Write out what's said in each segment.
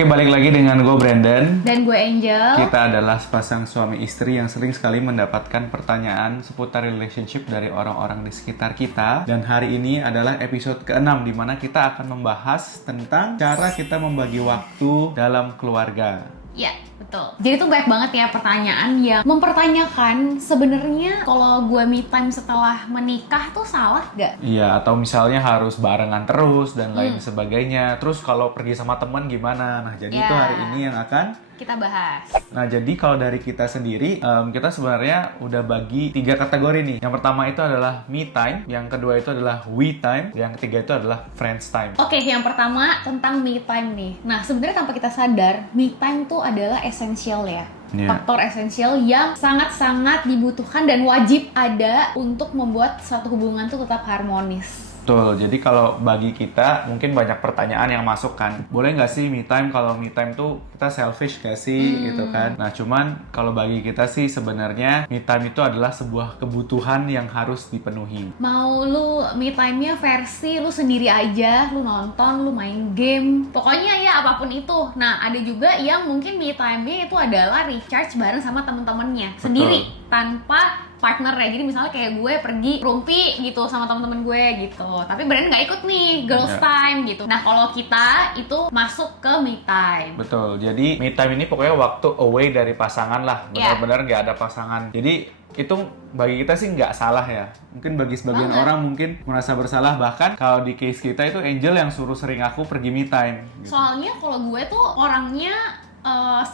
Oke, balik lagi dengan gue Brandon. Dan gue Angel. Kita adalah sepasang suami istri yang sering sekali mendapatkan pertanyaan seputar relationship dari orang-orang di sekitar kita. Dan hari ini adalah episode ke-6 di mana kita akan membahas tentang cara kita membagi waktu dalam keluarga. Ya, betul. Jadi tuh banyak banget ya pertanyaan yang mempertanyakan sebenarnya kalau gue me time setelah menikah tuh salah gak? Iya, atau misalnya harus barengan terus dan lain sebagainya. Terus kalau pergi sama teman gimana? Nah, jadi itu hari ini yang akan kita bahas. Nah, jadi kalau dari kita sendiri, kita sebenarnya udah bagi 3 kategori nih. Yang pertama itu adalah me time, yang kedua itu adalah we time, yang ketiga itu adalah friends time. Oke, yang pertama tentang me time nih. Nah, sebenarnya tanpa kita sadar, me time tuh adalah esensial ya. Yeah. Faktor esensial yang sangat-sangat dibutuhkan dan wajib ada untuk membuat suatu hubungan tuh tetap harmonis. Betul, jadi kalau bagi kita mungkin banyak pertanyaan yang masuk kan. Boleh nggak sih me time? Kalau me time tuh kita selfish nggak sih gitu kan. Nah cuman kalau bagi kita sih sebenarnya me time itu adalah sebuah kebutuhan yang harus dipenuhi. Mau lu me time-nya versi lu sendiri aja, lu nonton, lu main game, pokoknya ya apapun itu. Nah ada juga yang mungkin me time-nya itu adalah recharge bareng sama temen-temennya sendiri tanpa partner ya. Jadi misalnya kayak gue pergi rumpi gitu sama temen-temen gue gitu, tapi Brandon nggak ikut nih, girls time gitu. Nah kalau kita itu masuk ke me time. Betul, jadi me time ini pokoknya waktu away dari pasangan lah, benar-benar nggak ada pasangan. Jadi itu bagi kita sih nggak salah ya. Mungkin bagi sebagian orang mungkin merasa bersalah, bahkan kalau di case kita itu Angel yang suruh sering aku pergi me time gitu. Soalnya kalau gue tuh orangnya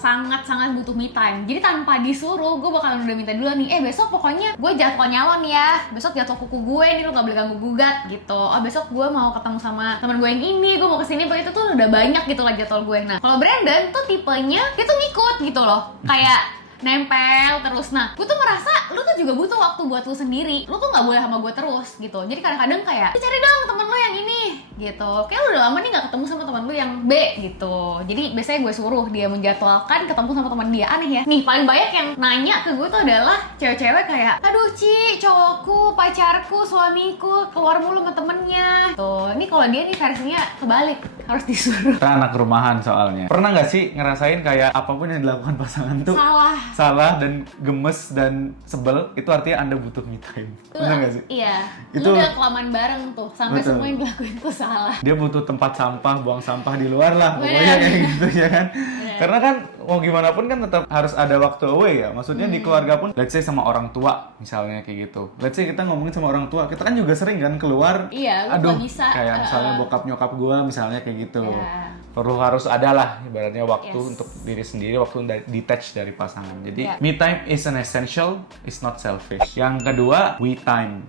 sangat-sangat butuh me time. Jadi tanpa disuruh, gue bakalan udah minta duluan nih, besok pokoknya gue jadwal nyalon ya, besok jadwal kuku gue nih, lu gak boleh ganggu gugat gitu. Besok gue mau ketemu sama teman gue yang ini, gue mau kesini, begitu tuh udah banyak gitu lah jadwal gue. Nah kalau Brandon tuh tipenya dia tuh ngikut gitu loh, kayak nempel terus. Nah gue tuh merasa lu tuh juga butuh waktu buat lu sendiri, lu tuh gak boleh sama gue terus gitu. Jadi kadang-kadang kayak cari dong temen lu yang ini gitu, kayak lu udah lama nih gak ketemu sama teman lu yang B gitu. Jadi biasanya gue suruh dia menjadwalkan ketemu sama teman dia. Aneh ya, nih paling banyak yang nanya ke gue tuh adalah cewek-cewek kayak, aduh Ci, cowokku, pacarku, suamiku keluar mulu sama temennya tuh. Ini kalau dia nih versinya kebalik, harus disuruh. Kita anak rumahan soalnya. Pernah nggak sih ngerasain kayak apapun yang dilakukan pasangan tuh salah dan gemes dan sebel, itu artinya Anda butuh me time. Benar nggak sih? Iya. Itu lu udah kelamaan bareng tuh sampai betul. semua yang dilakuin tuh salah. Dia butuh tempat sampah, buang sampah di luar lah, pokoknya kayak gitu ya kan. Karena kan mau gimana pun kan tetap harus ada waktu away ya. Maksudnya di keluarga pun, let's say sama orang tua misalnya kayak gitu. Let's say kita ngomongin sama orang tua, kita kan juga sering kan keluar. Iya, lu gak bisa. Kayak misalnya bokap nyokap gue misalnya kayak gitu. Yeah. Perlu harus ada lah ibaratnya waktu untuk diri sendiri, waktu detach dari pasangan. Jadi me time is an essential, is not selfish. Yang kedua, we time.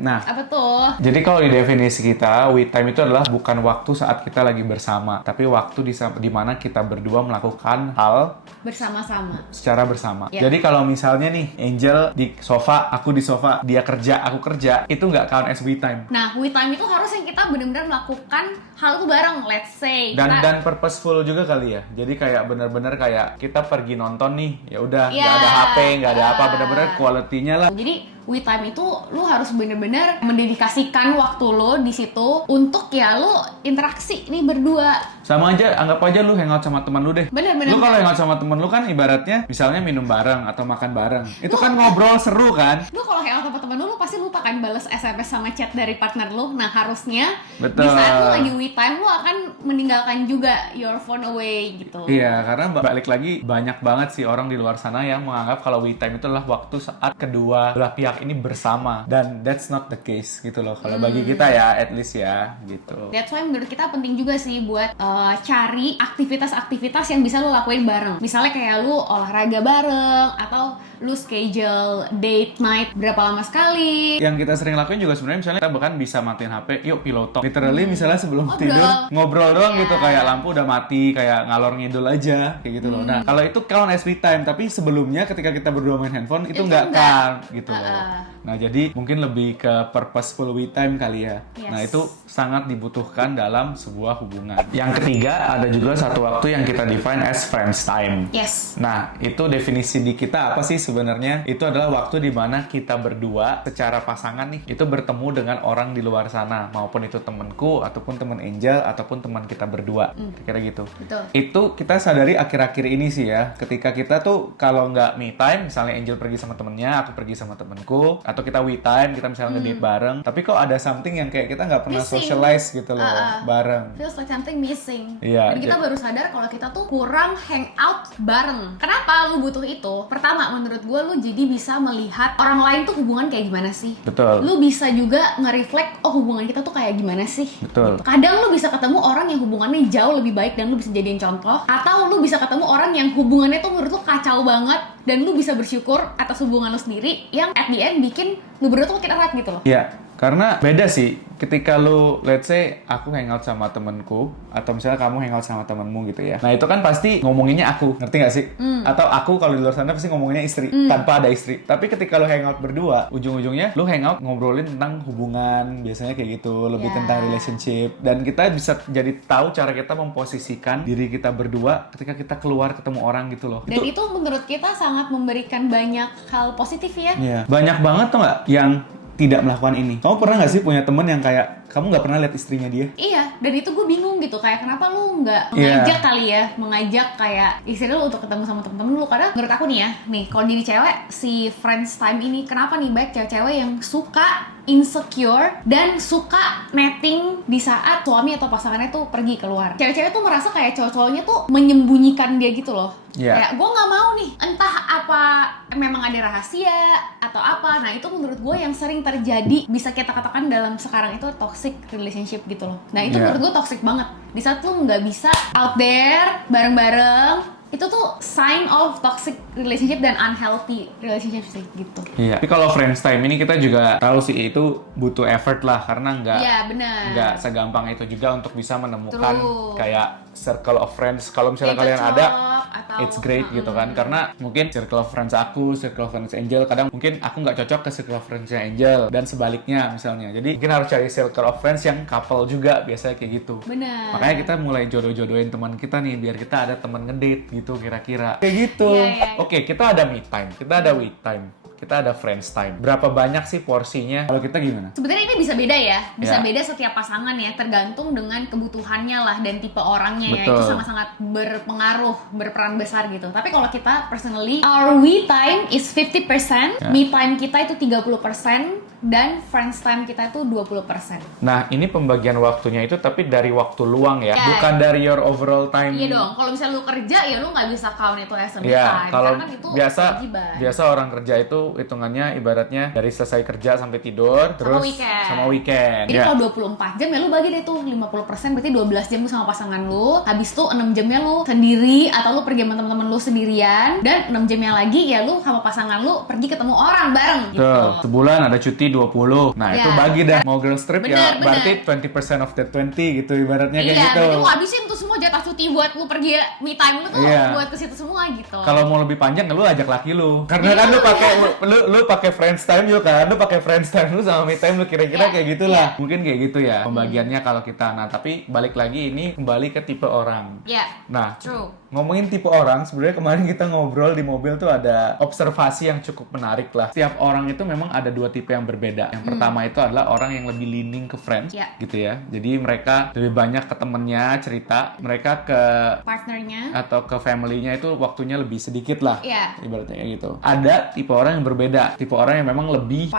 Nah, apa tuh? jadi kalau di definisi kita, we time itu adalah bukan waktu saat kita lagi bersama, tapi waktu di mana kita berdua melakukan hal bersama-sama. Secara bersama. Yeah. Jadi kalau misalnya nih, Angel di sofa, aku di sofa, dia kerja, aku kerja, itu nggak count as we time. Nah, we time itu harus yang kita benar-benar melakukan hal itu bareng, let's say. Dan purposeful juga kali ya. Jadi kayak benar-benar kayak kita pergi nonton nih, ya udah nggak ada HP, nggak ada apa, benar-benar quality-nya lah. Jadi we time itu lu harus bener-bener mendedikasikan waktu lu di situ untuk ya lu interaksi nih berdua. Sama aja, anggap aja lu hangout sama teman lu deh. Bener-bener. Lu kalau hangout sama temen lu kan ibaratnya misalnya minum bareng atau makan bareng. Itu kan ngobrol seru kan? Lu kalau hangout sama temen lu pasti lupa kan bales SMS sama chat dari partner lu. Nah harusnya betul. Di saat lu lagi we time lu akan meninggalkan juga your phone away gitu. Iya, karena balik lagi banyak banget sih orang di luar sana yang menganggap kalau we time itu adalah waktu saat kedua belah pihak ini bersama, dan that's not the case gitu loh kalau bagi kita ya, at least ya gitu. That's why menurut kita penting juga sih buat cari aktivitas-aktivitas yang bisa lo lakuin bareng. Misalnya kayak lu olahraga bareng atau lu schedule date night berapa lama sekali. Yang kita sering lakuin juga sebenarnya misalnya kita bahkan bisa matiin HP, yuk pillow talk. Literally misalnya sebelum tidur ngobrol doang gitu, kayak lampu udah mati, kayak ngalor ngidul aja kayak gitu loh. Nah, kalau itu count as me time, tapi sebelumnya ketika kita berdua main handphone itu nggak count gitu loh. Nah, jadi mungkin lebih ke purposeful we time kali ya. Nah, itu sangat dibutuhkan dalam sebuah hubungan. Yang ketiga, ada juga satu waktu yang kita define as friends time. Yes. Nah, itu definisi di kita apa sih sebenarnya itu adalah waktu di mana kita berdua secara pasangan nih itu bertemu dengan orang di luar sana, maupun itu temenku ataupun temen Angel ataupun teman kita berdua, kira gitu. Betul. Itu kita sadari akhir-akhir ini sih ya, ketika kita tuh kalau nggak me time, misalnya Angel pergi sama temennya, aku pergi sama temenku, atau kita we time, kita misalnya ngedate bareng, tapi kok ada something yang kayak kita nggak pernah Missing. socialize gitu loh, bareng. Feels like something missing. Iya, Dan kita baru sadar kalau kita tuh kurang hangout bareng. Kenapa lu butuh itu? Pertama, menurut gue lu jadi bisa melihat orang lain tuh hubungan kayak gimana sih. Betul. Lu bisa juga nge-reflect, oh hubungan kita tuh kayak gimana sih. Betul. Kadang lu bisa ketemu orang yang hubungannya jauh lebih baik dan lu bisa jadiin contoh. Atau lu bisa ketemu orang yang hubungannya tuh menurut lu kacau banget dan lu bisa bersyukur atas hubungan lu sendiri yang at the end bikin lu berdua tuh makin erat gitu loh. Iya, karena beda sih ketika lu, let's say aku hangout sama temenku atau misalnya kamu hangout sama temenmu gitu ya. Nah itu kan pasti ngomonginnya aku, ngerti gak sih? Atau aku kalau di luar sana pasti ngomonginnya istri, tanpa ada istri. Tapi ketika lu hangout berdua, ujung-ujungnya lu hangout ngobrolin tentang hubungan, biasanya kayak gitu, lebih tentang relationship. Dan kita bisa jadi tahu cara kita memposisikan diri kita berdua ketika kita keluar ketemu orang gitu loh. Dan itu menurut kita sangat memberikan banyak hal positif ya. Iya. Banyak banget tuh nggak yang tidak melakukan ini. Kamu pernah nggak sih punya temen yang kayak kamu nggak pernah lihat istrinya dia? Iya, dan itu gue bingung gitu, kayak kenapa lu nggak mengajak kali ya, mengajak kayak istri lu untuk ketemu sama temen-temen lu. Karena menurut aku nih ya, nih kalau jadi cewek, si friends time ini kenapa nih baik cewek-cewek yang suka insecure dan suka netting di saat suami atau pasangannya tuh pergi keluar. Cewek-cewek tuh merasa kayak cowok-cowoknya tuh menyembunyikan dia gitu loh. Kayak gue nggak mau nih, entah apa memang ada rahasia atau apa. Nah itu menurut gue yang sering terjadi, bisa kita katakan dalam sekarang itu toxic relationship gitu loh. Nah itu menurut gue toxic banget. Di saat lu nggak bisa out there bareng-bareng, itu tuh sign of toxic relationship dan unhealthy relationship sih gitu. Iya. Tapi kalau friends time ini kita juga tahu sih itu butuh effort lah, karena nggak segampang itu juga untuk bisa menemukan kayak circle of friends. Kalau misalnya kalian ada, it's great gitu kan. Karena mungkin circle of friends aku, circle of friends Angel, kadang mungkin aku nggak cocok ke circle of friends-nya Angel dan sebaliknya misalnya. Jadi mungkin harus cari circle of friends yang couple juga, biasanya kayak gitu. Benar. Makanya kita mulai jodoh-jodohin teman kita nih biar kita ada teman ngedate gitu kira-kira. Kayak gitu. Oke, kita ada me time, kita ada we time, kita ada friends time. Berapa banyak sih porsinya? Kalau kita gimana? Sebenarnya ini bisa beda ya, bisa beda setiap pasangan ya, tergantung dengan kebutuhannya lah dan tipe orangnya ya. Itu sangat-sangat berpengaruh, berperan besar gitu. Tapi kalau kita personally, our we time is 50%, me time kita itu 30%, dan friends time kita itu 20%. Nah, ini pembagian waktunya itu tapi dari waktu luang ya, bukan dari your overall time. Iya dong, kalau misalnya lu kerja ya lu nggak bisa count itu as a me Iya, time. kalau Karena kan itu biasa orang kerja itu hitungannya ibaratnya dari selesai kerja sampai tidur, terus sama weekend. Jadi kalau 24 jam ya lu bagi deh tuh 50%, berarti 12 jam lu sama pasangan lu, habis tuh 6 jamnya lu sendiri atau lu pergi sama teman-teman lu sendirian, dan 6 jamnya lagi ya lu sama pasangan lu pergi ketemu orang bareng gitu. Sebulan ada cuti 20. Nah, itu bagi dah. Mau girls trip ya berarti 20% of that 20 gitu ibaratnya kayak gitu. Iya, berarti lu habisin tuh semua jatah cuti buat lu pergi me time lu tuh buat ke situ semua gitu. Kalau mau lebih panjang lu ajak laki lu. Karena kan lu pakai lu pakai friends time yuk kan. Lu pakai friends time lu sama me time lu kira-kira kayak gitulah. Mungkin kayak gitu ya pembagiannya kalau kita. Nah, tapi balik lagi ini kembali ke tipe orang. Nah, ngomongin tipe orang, sebenarnya kemarin kita ngobrol di mobil tuh ada observasi yang cukup menarik lah. Setiap orang itu memang ada dua tipe yang berbeda. Yang pertama itu adalah orang yang lebih leaning ke friends, gitu ya. Jadi mereka lebih banyak ke temennya cerita, mereka ke partnernya atau ke family-nya itu waktunya lebih sedikit lah. Ibaratnya kayak gitu. Ada tipe orang yang berbeda. Tipe orang yang memang lebih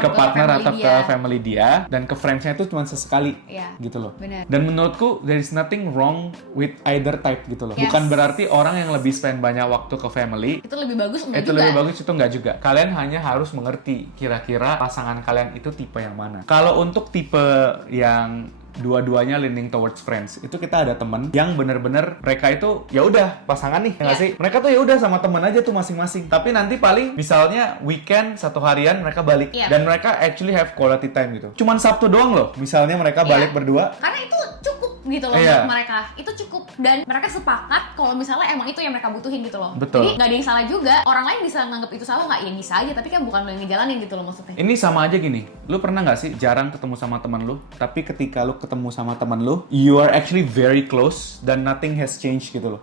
ke partner atau ke family dia, dan ke friends-nya itu cuma sesekali. Gitu loh. Dan menurutku there is nothing wrong with either type gitu loh. Bukan berarti orang yang lebih spend banyak waktu ke family itu lebih bagus, enggak itu juga. Lebih bagus itu enggak juga. Kalian hanya harus mengerti kira-kira pasangan kalian itu tipe yang mana. Kalau untuk tipe yang dua-duanya leaning towards friends, itu kita ada temen yang bener-bener mereka itu ya udah pasangan nih, nggak sih? Mereka tuh ya udah sama temen aja tuh masing-masing. Tapi nanti paling misalnya weekend satu harian mereka balik dan mereka actually have quality time gitu. Cuman Sabtu doang loh, misalnya mereka balik berdua. Karena itu cukup gitu loh buat mereka. Itu cukup dan mereka sepakat kalau misalnya emang itu yang mereka butuhin gitu loh. Jadi nggak ada yang salah juga. Orang lain bisa nganggap itu salah nggak? Ya bisa aja. Tapi kan bukan lo yang ngejalanin gitu loh maksudnya. Ini sama aja gini. Lu pernah nggak sih jarang ketemu sama teman lu, tapi ketika lu ketemu sama teman lu, you are actually very close dan nothing has changed gitu loh.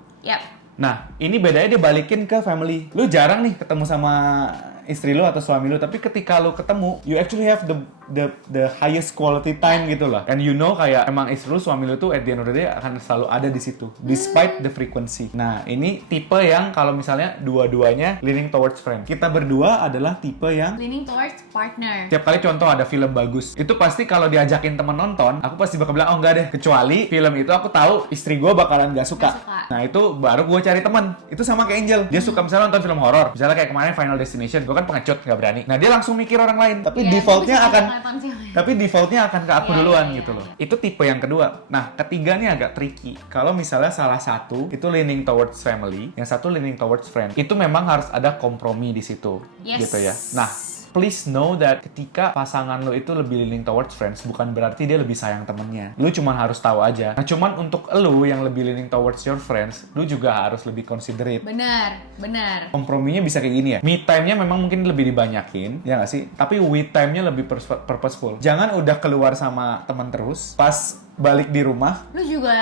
Nah, ini bedanya dia balikin ke family. Lu jarang nih ketemu sama istri lu atau suami lu, tapi ketika lu ketemu, you actually have the highest quality time gitu lah. And you know kayak emang istri lu, suami lu tuh at the end of the day akan selalu ada di situ, despite the frequency. Nah, ini tipe yang kalau misalnya dua-duanya leaning towards friend. Kita berdua adalah tipe yang leaning towards partner. tiap kali contoh ada film bagus, itu pasti kalau diajakin temen nonton, aku pasti bakal bilang, oh enggak deh, kecuali film itu aku tahu istri gue bakalan gak suka. Nah itu baru gue cari temen. Itu sama kayak Angel, dia suka misalnya nonton film horor, misalnya kayak kemarin Final Destination, gue kan pengecut, gak berani. Nah dia langsung mikir orang lain, tapi defaultnya akan ke aku duluan gitu loh. Itu tipe yang kedua. Nah ketiga nih agak tricky. Kalau misalnya salah satu itu leaning towards family, yang satu leaning towards friend, itu memang harus ada kompromi di situ, gitu ya. Nah, please know that ketika pasangan lo itu lebih leaning towards friends, bukan berarti dia lebih sayang temennya. Lu cuma harus tahu aja. Nah, cuman untuk lo yang lebih leaning towards your friends, lu juga harus lebih considerate. Benar. Komprominya bisa kayak gini ya. Me time-nya memang mungkin lebih dibanyakin, ya nggak sih? Tapi we time-nya lebih purposeful. Jangan udah keluar sama teman terus, pas balik di rumah,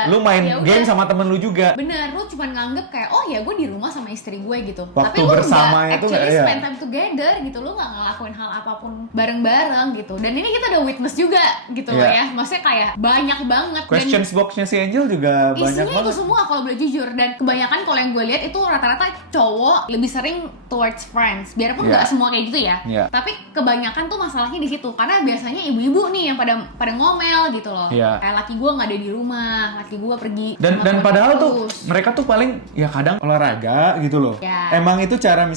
lu main game sama temen lu juga. Bener, lu cuma nganggep kayak, oh ya gue di rumah sama istri gue gitu. Waktu tapi lu bersamanya tuh actually spend time together gitu. Lu gak ngelakuin hal apapun bareng-bareng gitu. Dan ini kita udah witness juga gitu loh ya. Maksudnya kayak banyak banget. Questions box-nya si Angel juga banyak banget. Isinya itu semua kalau boleh jujur. Dan kebanyakan kalau yang gue lihat itu rata-rata cowok lebih sering towards friends. Biarpun gak semua kayak gitu ya. Tapi kebanyakan tuh masalahnya di situ. Karena biasanya ibu-ibu nih yang pada ngomel gitu loh. Kayak laki gue nggak ada di rumah, laki gue pergi. Dan padahal tuh mereka tuh paling ya kadang olahraga gitu loh. Emang itu cara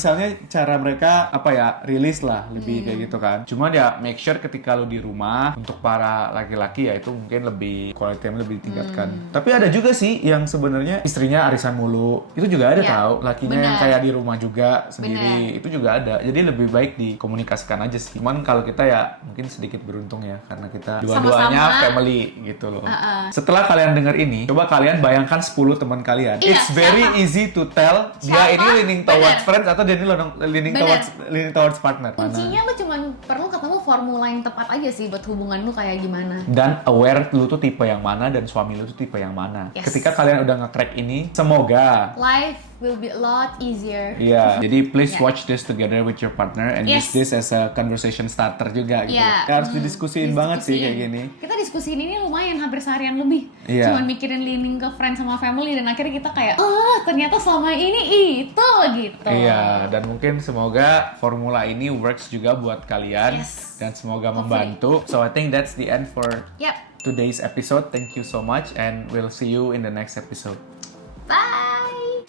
mereka apa ya, rilis lah lebih kayak gitu kan. Cuma ya make sure ketika lu di rumah, untuk para laki-laki ya itu mungkin lebih quality time lebih ditingkatkan. Tapi ada juga sih yang sebenarnya istrinya arisan mulu. Itu juga ada tahu, lakinya yang kayak di rumah juga sendiri. Itu juga ada. Jadi lebih baik dikomunikasikan aja sih. Cuman kalau kita ya mungkin sedikit beruntung ya karena kita dua-duanya family gitu loh. Setelah kalian dengar ini, coba kalian bayangkan 10 teman kalian. It's very easy to tell dia ini leaning towards friends atau dia ini leaning towards partner. Kuncinya lu cuma perlu ketemu formula yang tepat aja sih buat hubungan lu kayak gimana. Dan aware lu tuh tipe yang mana dan suami lu tuh tipe yang mana. Ketika kalian udah nge-crack ini, semoga life will be a lot easier. Jadi please watch this together with your partner and use this as a conversation starter juga gitu. Harus didiskusiin banget sih kayak gini. Kita diskusiin ini lumayan hampir seharian lebih. Cuman mikirin leaning ke friends sama family dan akhirnya kita kayak, oh ternyata selama ini itu gitu. Dan mungkin semoga formula ini works juga buat kalian dan semoga membantu. So I think that's the end for today's episode. Thank you so much and we'll see you in the next episode. Bye.